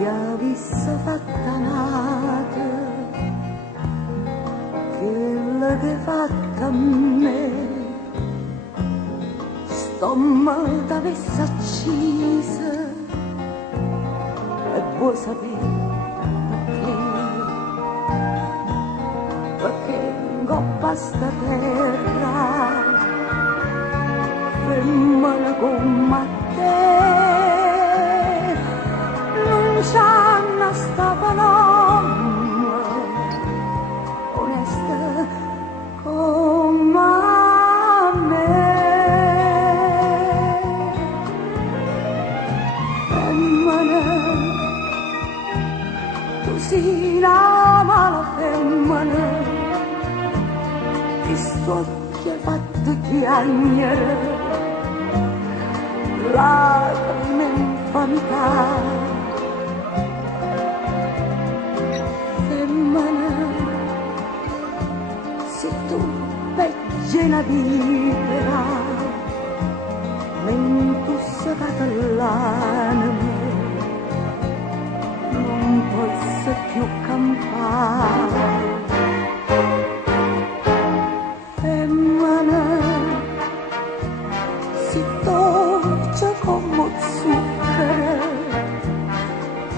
ti ha visto fatta nata, quella che hai fatto a me, stomma t'avesse accisa, e vuoi sapere perché in coppa sta terra, femmina come te, non c'hanno sta paloma, onesta come me. Femmina, tu sei una mala femmina, ti sto che fatto chiagnere, lacrime infantali. Femmina, se tu veggi una vita, mentre sei l'anima, non posso più campare. Femmina, si dolce come zucchero,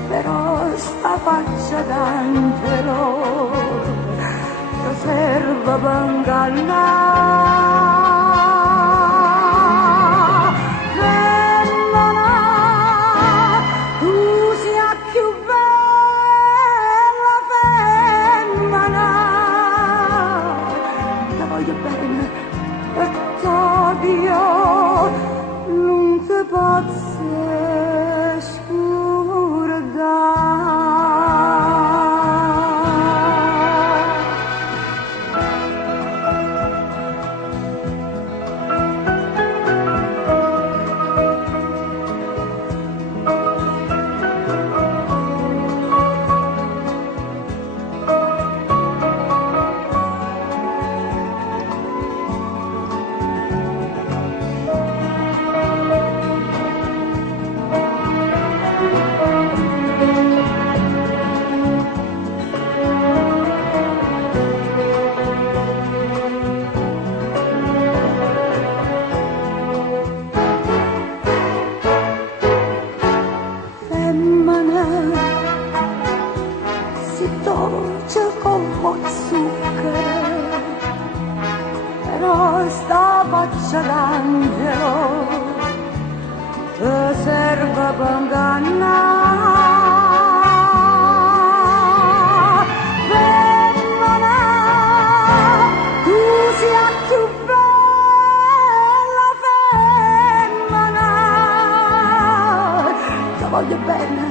però sta faccia d'angelo ti serve per ingannare. Femmina, tu sei più bella femmina, ti voglio bene e t'odio, non ti posso scordare. Si dolce come zucchero, però sta faccia d'angelo ti serve per ingannare. Femmina, tu sei più bella femmina, ti voglio bene